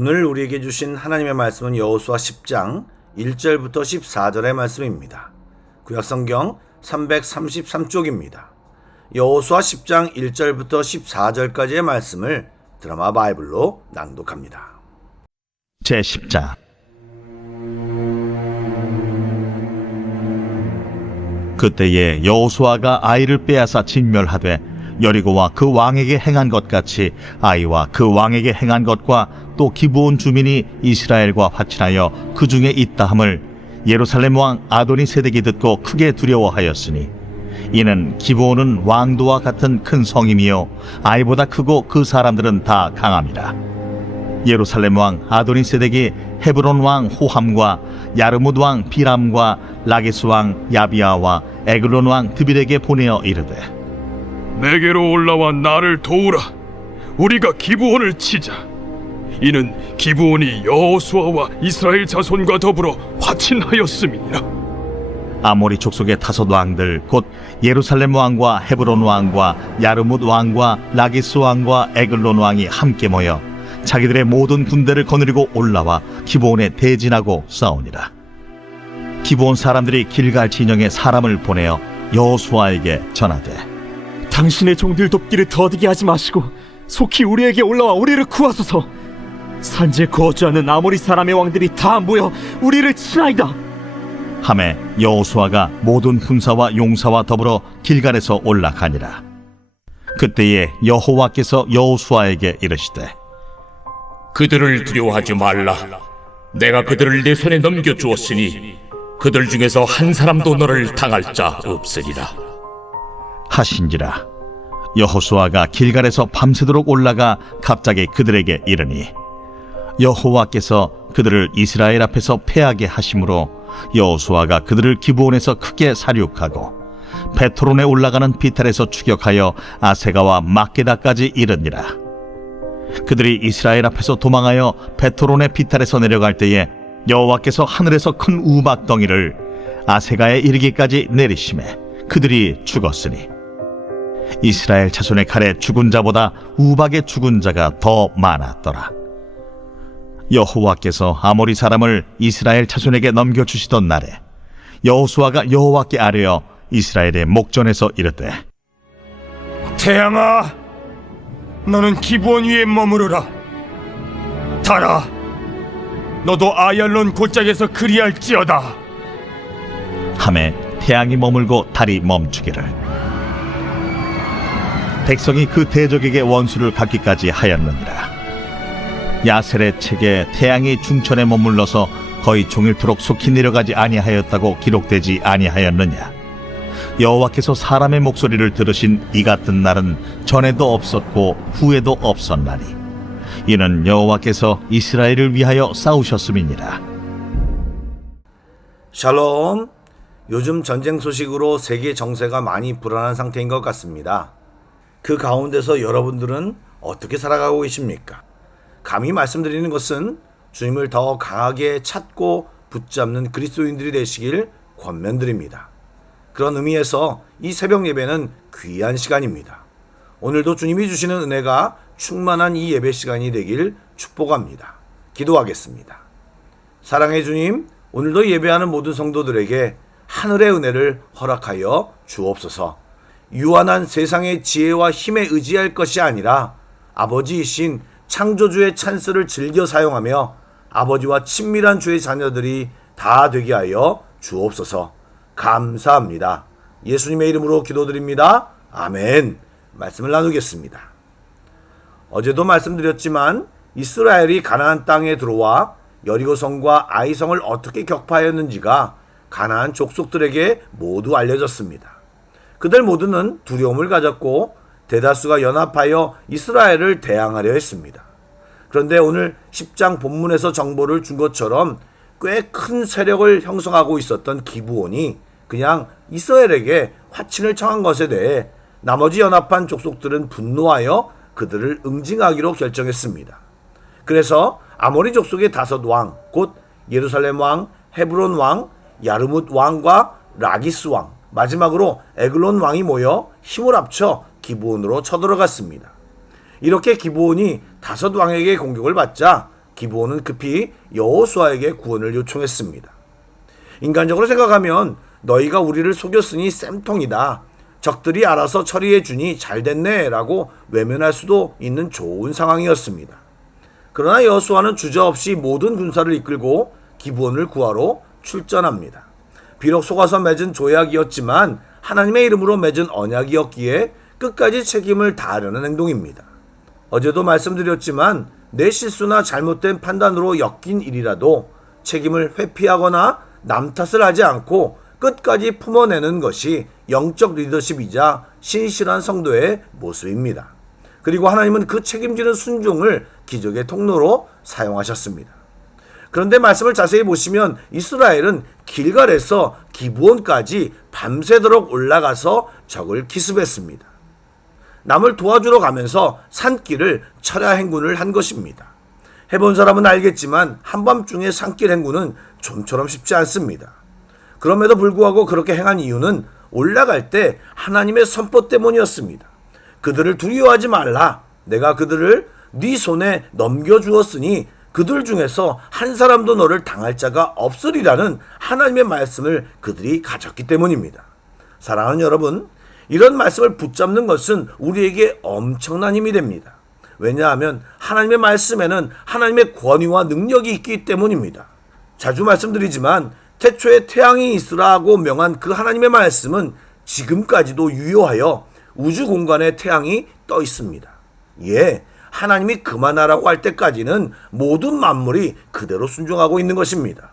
오늘 우리에게 주신 하나님의 말씀은 여호수아 10장 1절부터 14절의 말씀입니다. 구약성경 333쪽입니다. 여호수아 10장 1절부터 14절까지의 말씀을 드라마 바이블로 낭독합니다. 제10장. 그때에 여호수아가 아이를 빼앗아 진멸하되 여리고와 그 왕에게 행한 것 같이 아이와 그 왕에게 행한 것과 또 기브온 주민이 이스라엘과 화친하여 그 중에 있다함을 예루살렘 왕 아도니세덱이 듣고 크게 두려워하였으니 이는 기브온은 왕도와 같은 큰 성임이요 아이보다 크고 그 사람들은 다 강함이라. 예루살렘 왕 아도니세덱이 헤브론 왕 호함과 야르뭇 왕 비람과 라기스 왕 야비아와 에글론 왕 드빌에게 보내어 이르되 내게로 올라와 나를 도우라. 우리가 기브온을 치자. 이는 기브온이 여호수아와 이스라엘 자손과 더불어 화친하였음이니라. 아모리 족속의 다섯 왕들 곧 예루살렘 왕과 헤브론 왕과 야르뭇 왕과 라기스 왕과 에글론 왕이 함께 모여 자기들의 모든 군대를 거느리고 올라와 기브온에 대진하고 싸우니라. 기브온 사람들이 길갈 진영에 사람을 보내어 여호수아에게 전하되 당신의 종들 돕기를 더디게 하지 마시고 속히 우리에게 올라와 우리를 구하소서. 산지에 거주하는 아모리 사람의 왕들이 다 모여 우리를 치나이다. 하매 여호수아가 모든 군사와 용사와 더불어 길갈에서 올라가니라. 그때에 여호와께서 여호수아에게 이르시되 그들을 두려워하지 말라. 내가 그들을 내 손에 넘겨주었으니 그들 중에서 한 사람도 너를 당할 자 없으리라 하신지라. 여호수아가 길갈에서 밤새도록 올라가 갑자기 그들에게 이르니 여호와께서 그들을 이스라엘 앞에서 패하게 하심으로 여호수아가 그들을 기브온에서 크게 사륙하고 베토론에 올라가는 비탈에서 추격하여 아세가와 막게다까지 이르니라. 그들이 이스라엘 앞에서 도망하여 베토론의 비탈에서 내려갈 때에 여호와께서 하늘에서 큰 우박덩이를 아세가에 이르기까지 내리심에 그들이 죽었으니 이스라엘 자손의 칼에 죽은 자보다 우박에 죽은 자가 더 많았더라. 여호와께서 아모리 사람을 이스라엘 자손에게 넘겨주시던 날에 여호수아가 여호와께 아뢰어 이스라엘의 목전에서 이르되 태양아, 너는 기브온 위에 머무르라. 달아, 너도 아얄론 골짜기에서 그리할지어다. 하매 태양이 머물고 달이 멈추기를 백성이 그 대적에게 원수를 갚기까지 하였느니라. 야셀의 책에 태양이 중천에 머물러서 거의 종일토록 속히 내려가지 아니하였다고 기록되지 아니하였느냐. 여호와께서 사람의 목소리를 들으신 이 같은 날은 전에도 없었고 후에도 없었나니 이는 여호와께서 이스라엘을 위하여 싸우셨음이니라. 샬롬. 요즘 전쟁 소식으로 세계 정세가 많이 불안한 상태인 것 같습니다. 그 가운데서 여러분들은 어떻게 살아가고 계십니까? 감히 말씀드리는 것은 주님을 더 강하게 찾고 붙잡는 그리스도인들이 되시길 권면드립니다. 그런 의미에서 이 새벽 예배는 귀한 시간입니다. 오늘도 주님이 주시는 은혜가 충만한 이 예배 시간이 되길 축복합니다. 기도하겠습니다. 사랑의 주님, 오늘도 예배하는 모든 성도들에게 하늘의 은혜를 허락하여 주옵소서. 유한한 세상의 지혜와 힘에 의지할 것이 아니라 아버지이신 창조주의 찬스를 즐겨 사용하며 아버지와 친밀한 주의 자녀들이 다 되게 하여 주옵소서. 감사합니다. 예수님의 이름으로 기도드립니다. 아멘. 말씀을 나누겠습니다. 어제도 말씀드렸지만 이스라엘이 가나안 땅에 들어와 여리고성과 아이성을 어떻게 격파하였는지가 가나안 족속들에게 모두 알려졌습니다. 그들 모두는 두려움을 가졌고 대다수가 연합하여 이스라엘을 대항하려 했습니다. 그런데 오늘 10장 본문에서 정보를 준 것처럼 꽤 큰 세력을 형성하고 있었던 기브온이 그냥 이스라엘에게 화친을 청한 것에 대해 나머지 연합한 족속들은 분노하여 그들을 응징하기로 결정했습니다. 그래서 아모리 족속의 다섯 왕, 곧 예루살렘 왕, 헤브론 왕, 야르뭇 왕과 라기스 왕, 마지막으로 에글론 왕이 모여 힘을 합쳐 기브온으로 쳐들어갔습니다. 이렇게 기브온이 다섯 왕에게 공격을 받자 기브온은 급히 여호수아에게 구원을 요청했습니다. 인간적으로 생각하면 너희가 우리를 속였으니 쌤통이다. 적들이 알아서 처리해 주니 잘됐네 라고 외면할 수도 있는 좋은 상황이었습니다. 그러나 여호수아는 주저없이 모든 군사를 이끌고 기브온을 구하러 출전합니다. 비록 속아서 맺은 조약이었지만 하나님의 이름으로 맺은 언약이었기에 끝까지 책임을 다하려는 행동입니다. 어제도 말씀드렸지만 내 실수나 잘못된 판단으로 엮인 일이라도 책임을 회피하거나 남 탓을 하지 않고 끝까지 품어내는 것이 영적 리더십이자 신실한 성도의 모습입니다. 그리고 하나님은 그 책임지는 순종을 기적의 통로로 사용하셨습니다. 그런데 말씀을 자세히 보시면 이스라엘은 길갈에서 기브온까지 밤새도록 올라가서 적을 기습했습니다. 남을 도와주러 가면서 산길을 철야 행군을 한 것입니다. 해본 사람은 알겠지만 한밤중에 산길 행군은 좀처럼 쉽지 않습니다. 그럼에도 불구하고 그렇게 행한 이유는 올라갈 때 하나님의 선포 때문이었습니다. 그들을 두려워하지 말라. 내가 그들을 네 손에 넘겨주었으니 그들 중에서 한 사람도 너를 당할 자가 없으리라는 하나님의 말씀을 그들이 가졌기 때문입니다. 사랑하는 여러분, 이런 말씀을 붙잡는 것은 우리에게 엄청난 힘이 됩니다. 왜냐하면 하나님의 말씀에는 하나님의 권위와 능력이 있기 때문입니다. 자주 말씀드리지만 태초에 태양이 있으라고 명한 그 하나님의 말씀은 지금까지도 유효하여 우주 공간에 태양이 떠 있습니다. 예, 하나님이 그만하라고 할 때까지는 모든 만물이 그대로 순종하고 있는 것입니다.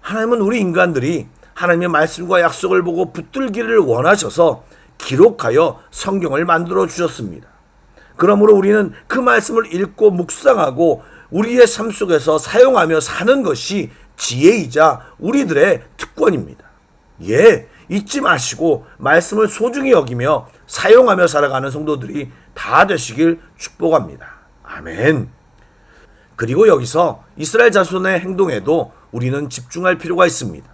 하나님은 우리 인간들이 하나님의 말씀과 약속을 보고 붙들기를 원하셔서 기록하여 성경을 만들어 주셨습니다. 그러므로 우리는 그 말씀을 읽고 묵상하고 우리의 삶 속에서 사용하며 사는 것이 지혜이자 우리들의 특권입니다. 예, 잊지 마시고 말씀을 소중히 여기며 사용하며 살아가는 성도들이 다 되시길 축복합니다. 아멘. 그리고 여기서 이스라엘 자손의 행동에도 우리는 집중할 필요가 있습니다.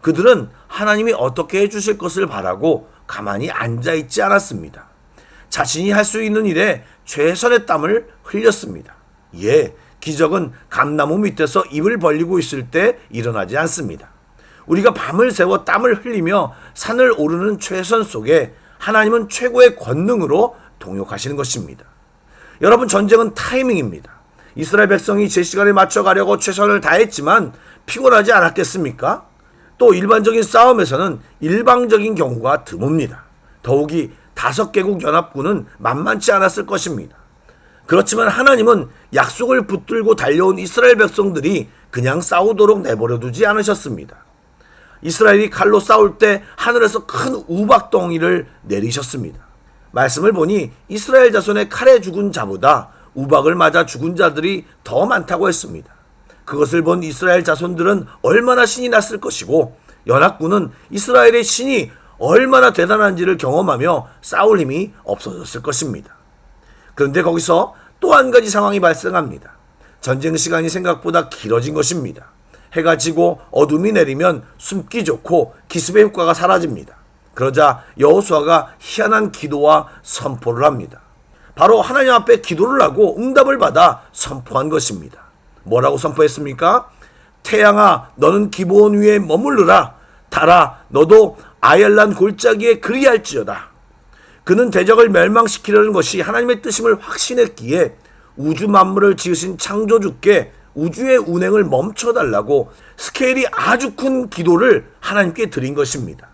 그들은 하나님이 어떻게 해주실 것을 바라고 가만히 앉아있지 않았습니다. 자신이 할 수 있는 일에 최선의 땀을 흘렸습니다. 예, 기적은 감나무 밑에서 입을 벌리고 있을 때 일어나지 않습니다. 우리가 밤을 새워 땀을 흘리며 산을 오르는 최선 속에 하나님은 최고의 권능으로 동역하시는 것입니다. 여러분, 전쟁은 타이밍입니다. 이스라엘 백성이 제 시간에 맞춰가려고 최선을 다했지만 피곤하지 않았겠습니까? 또 일반적인 싸움에서는 일방적인 경우가 드뭅니다. 더욱이 5개국 연합군은 만만치 않았을 것입니다. 그렇지만 하나님은 약속을 붙들고 달려온 이스라엘 백성들이 그냥 싸우도록 내버려두지 않으셨습니다. 이스라엘이 칼로 싸울 때 하늘에서 큰 우박덩이를 내리셨습니다. 말씀을 보니 이스라엘 자손의 칼에 죽은 자보다 우박을 맞아 죽은 자들이 더 많다고 했습니다. 그것을 본 이스라엘 자손들은 얼마나 신이 났을 것이고 연합군은 이스라엘의 신이 얼마나 대단한지를 경험하며 싸울 힘이 없어졌을 것입니다. 그런데 거기서 또 한 가지 상황이 발생합니다. 전쟁 시간이 생각보다 길어진 것입니다. 해가 지고 어둠이 내리면 숨기 좋고 기습의 효과가 사라집니다. 그러자 여호수아가 희한한 기도와 선포를 합니다. 바로 하나님 앞에 기도를 하고 응답을 받아 선포한 것입니다. 뭐라고 선포했습니까? 태양아, 너는 기브온 위에 머무르라. 달아, 너도 아얄란 골짜기에 그리할지어다. 그는 대적을 멸망시키려는 것이 하나님의 뜻임을 확신했기에 우주 만물을 지으신 창조주께 우주의 운행을 멈춰달라고 스케일이 아주 큰 기도를 하나님께 드린 것입니다.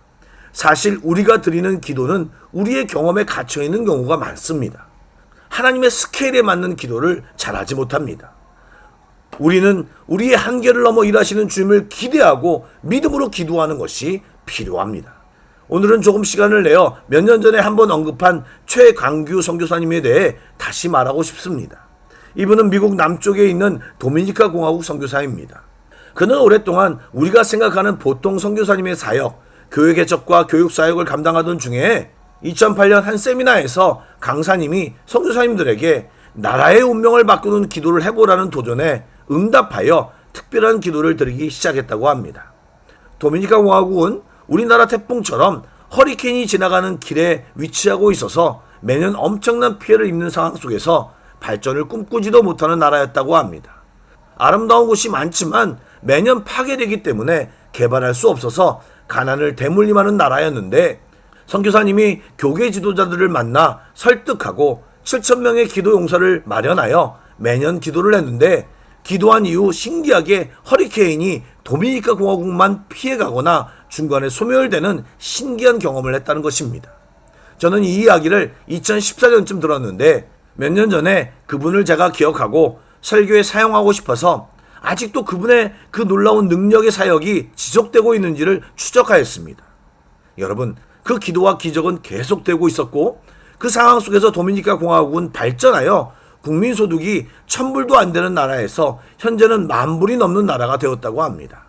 사실 우리가 드리는 기도는 우리의 경험에 갇혀있는 경우가 많습니다. 하나님의 스케일에 맞는 기도를 잘하지 못합니다. 우리는 우리의 한계를 넘어 일하시는 주님을 기대하고 믿음으로 기도하는 것이 필요합니다. 오늘은 조금 시간을 내어 몇 년 전에 한번 언급한 최광규 선교사님에 대해 다시 말하고 싶습니다. 이분은 미국 남쪽에 있는 도미니카 공화국 선교사입니다. 그는 오랫동안 우리가 생각하는 보통 선교사님의 사역, 교회 개척과 교육 사역을 감당하던 중에 2008년 한 세미나에서 강사님이 선교사님들에게 나라의 운명을 바꾸는 기도를 해보라는 도전에 응답하여 특별한 기도를 드리기 시작했다고 합니다. 도미니카 공화국은 우리나라 태풍처럼 허리케인이 지나가는 길에 위치하고 있어서 매년 엄청난 피해를 입는 상황 속에서 발전을 꿈꾸지도 못하는 나라였다고 합니다. 아름다운 곳이 많지만 매년 파괴되기 때문에 개발할 수 없어서 가난을 대물림하는 나라였는데, 선교사님이 교계 지도자들을 만나 설득하고 7,000명의 기도 용사를 마련하여 매년 기도를 했는데, 기도한 이후 신기하게 허리케인이 도미니카 공화국만 피해가거나 중간에 소멸되는 신기한 경험을 했다는 것입니다. 저는 이 이야기를 2014년쯤 들었는데, 몇 년 전에 그분을 제가 기억하고 설교에 사용하고 싶어서 아직도 그분의 그 놀라운 능력의 사역이 지속되고 있는지를 추적하였습니다. 여러분, 그 기도와 기적은 계속되고 있었고, 그 상황 속에서 도미니카 공화국은 발전하여 국민소득이 1,000불도 안 되는 나라에서 현재는 10,000불이 넘는 나라가 되었다고 합니다.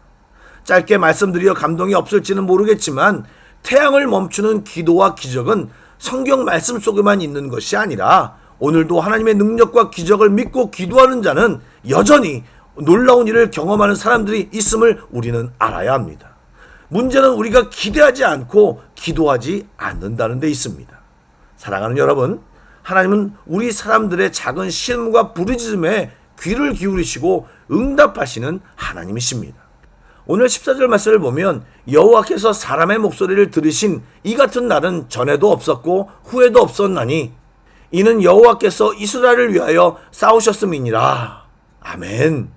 짧게 말씀드려 감동이 없을지는 모르겠지만, 태양을 멈추는 기도와 기적은 성경 말씀 속에만 있는 것이 아니라 오늘도 하나님의 능력과 기적을 믿고 기도하는 자는 여전히 놀라운 일을 경험하는 사람들이 있음을 우리는 알아야 합니다. 문제는 우리가 기대하지 않고 기도하지 않는다는 데 있습니다. 사랑하는 여러분, 하나님은 우리 사람들의 작은 시험과 부르짖음에 귀를 기울이시고 응답하시는 하나님이십니다. 오늘 14절 말씀을 보면, 여호와께서 사람의 목소리를 들으신 이 같은 날은 전에도 없었고 후에도 없었나니 이는 여호와께서 이스라엘을 위하여 싸우셨음이니라. 아멘.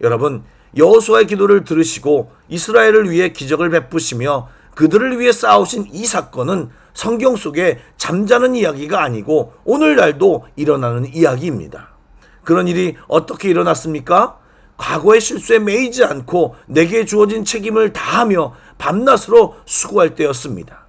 여러분, 여호수아의 기도를 들으시고 이스라엘을 위해 기적을 베푸시며 그들을 위해 싸우신 이 사건은 성경 속에 잠자는 이야기가 아니고 오늘날도 일어나는 이야기입니다. 그런 일이 어떻게 일어났습니까? 과거의 실수에 매이지 않고 내게 주어진 책임을 다하며 밤낮으로 수고할 때였습니다.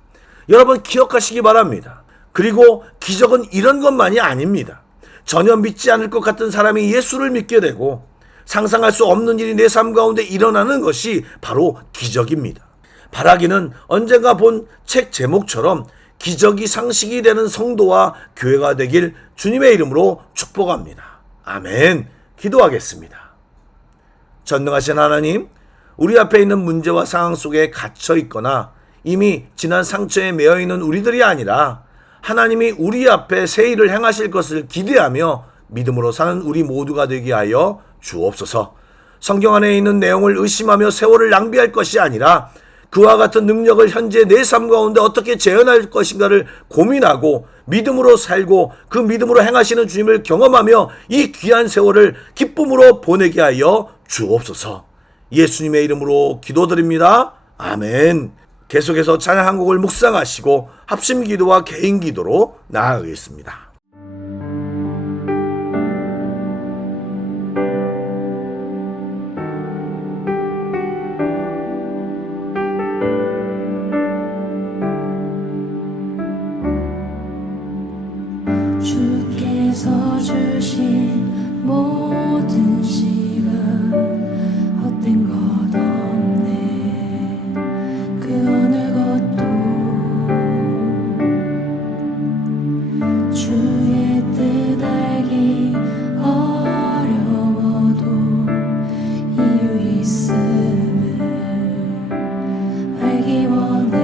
여러분, 기억하시기 바랍니다. 그리고 기적은 이런 것만이 아닙니다. 전혀 믿지 않을 것 같은 사람이 예수를 믿게 되고 상상할 수 없는 일이 내 삶 가운데 일어나는 것이 바로 기적입니다. 바라기는 언젠가 본 책 제목처럼 기적이 상식이 되는 성도와 교회가 되길 주님의 이름으로 축복합니다. 아멘. 기도하겠습니다. 전능하신 하나님, 우리 앞에 있는 문제와 상황 속에 갇혀 있거나 이미 지난 상처에 매여 있는 우리들이 아니라 하나님이 우리 앞에 새 일을 행하실 것을 기대하며 믿음으로 사는 우리 모두가 되게 하여 주옵소서. 성경 안에 있는 내용을 의심하며 세월을 낭비할 것이 아니라 그와 같은 능력을 현재 내 삶 가운데 어떻게 재현할 것인가를 고민하고 믿음으로 살고 그 믿음으로 행하시는 주님을 경험하며 이 귀한 세월을 기쁨으로 보내게 하여 주옵소서. 예수님의 이름으로 기도드립니다. 아멘. 계속해서 찬양 한 곡을 묵상하시고 합심 기도와 개인 기도로 나아가겠습니다. 주께서 주신 모든 시간 헛된 것 없네. 그 어느 것도 주의 뜻 알기 어려워도 이유 있음을 알기 원해.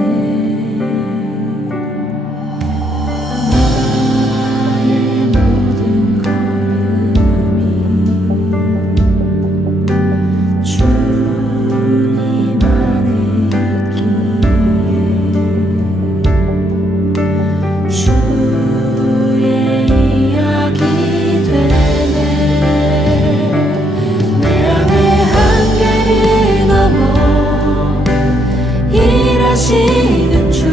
하시는 주,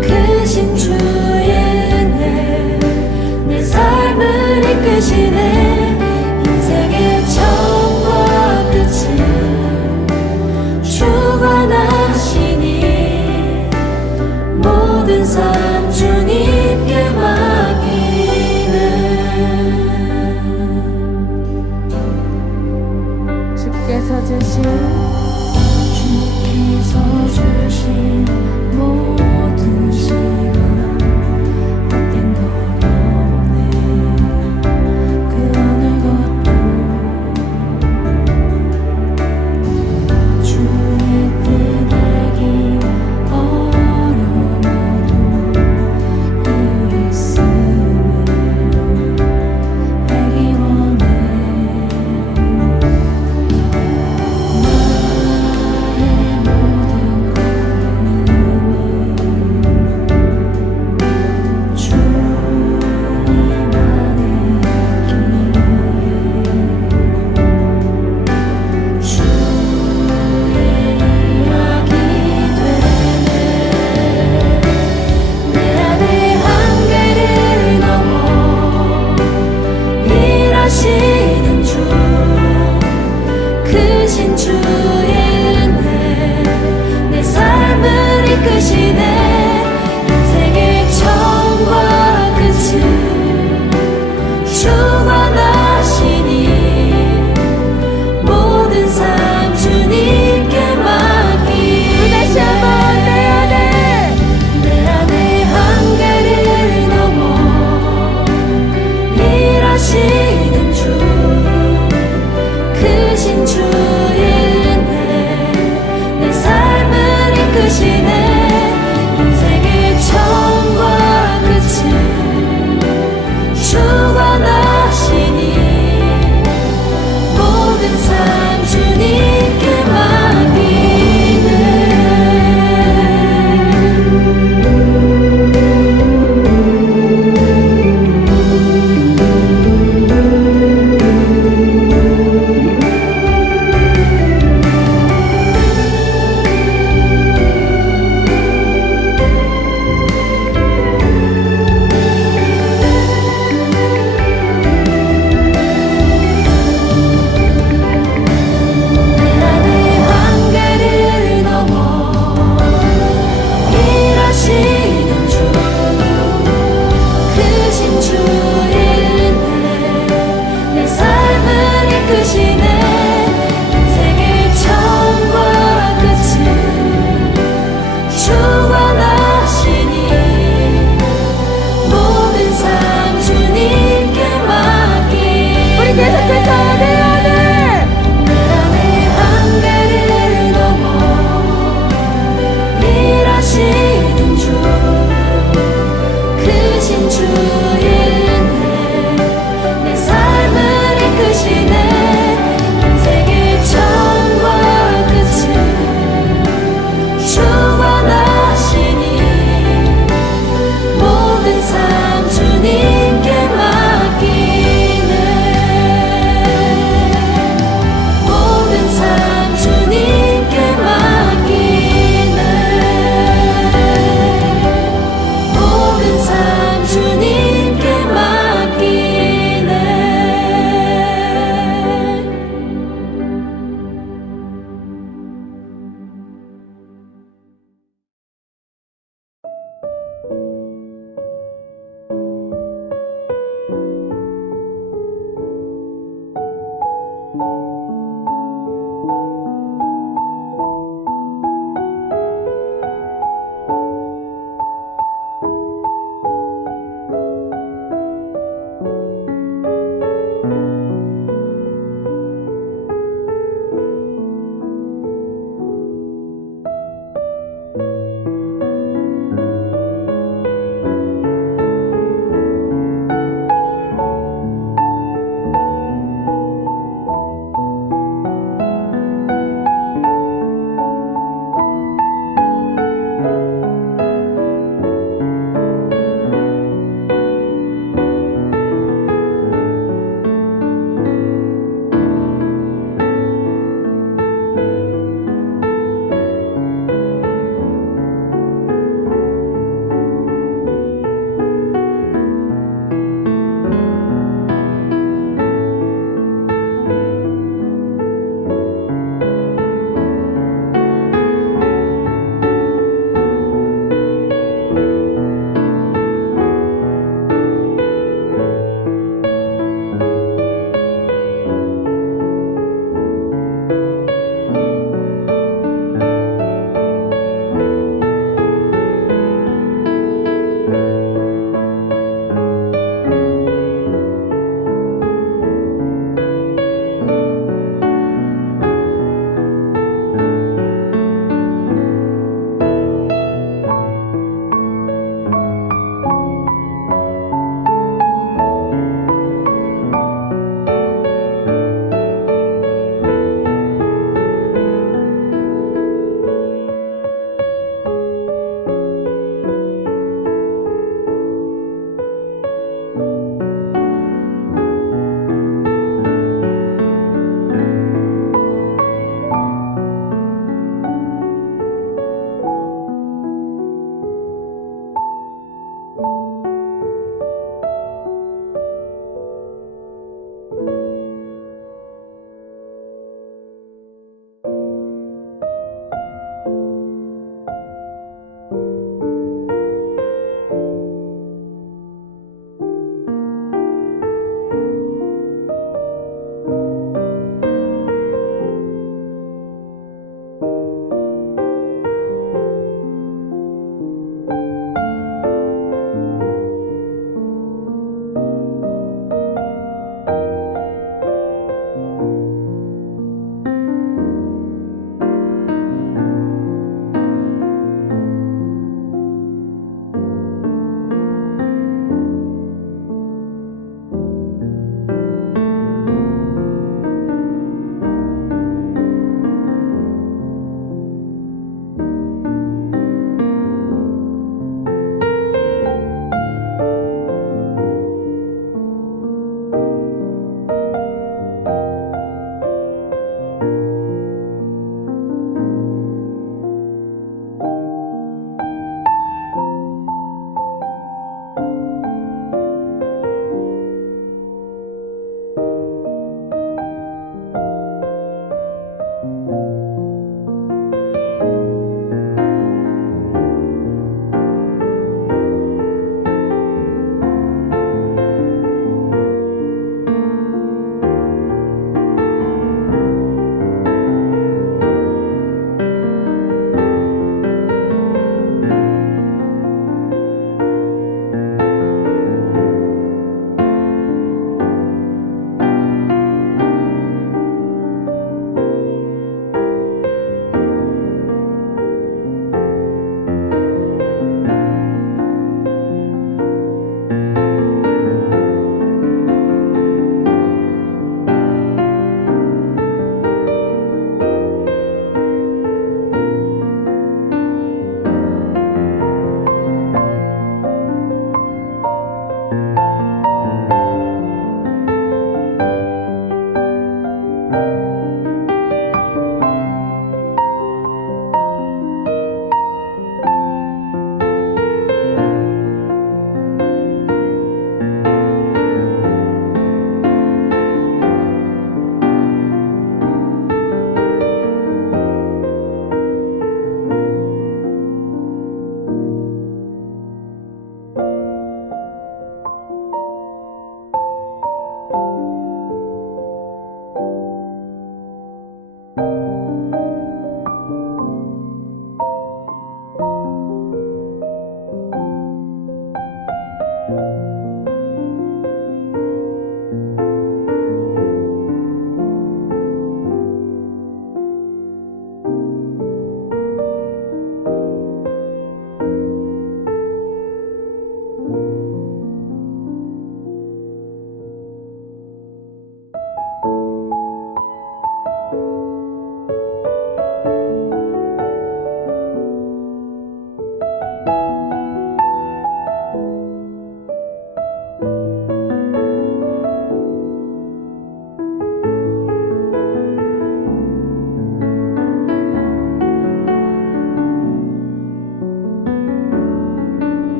크신 주의 은혜 내 삶을 이끄시네. 인생의 처음과 끝을 주관하시니 모든 삶 주님께 맡기는. 주께서 주신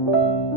주님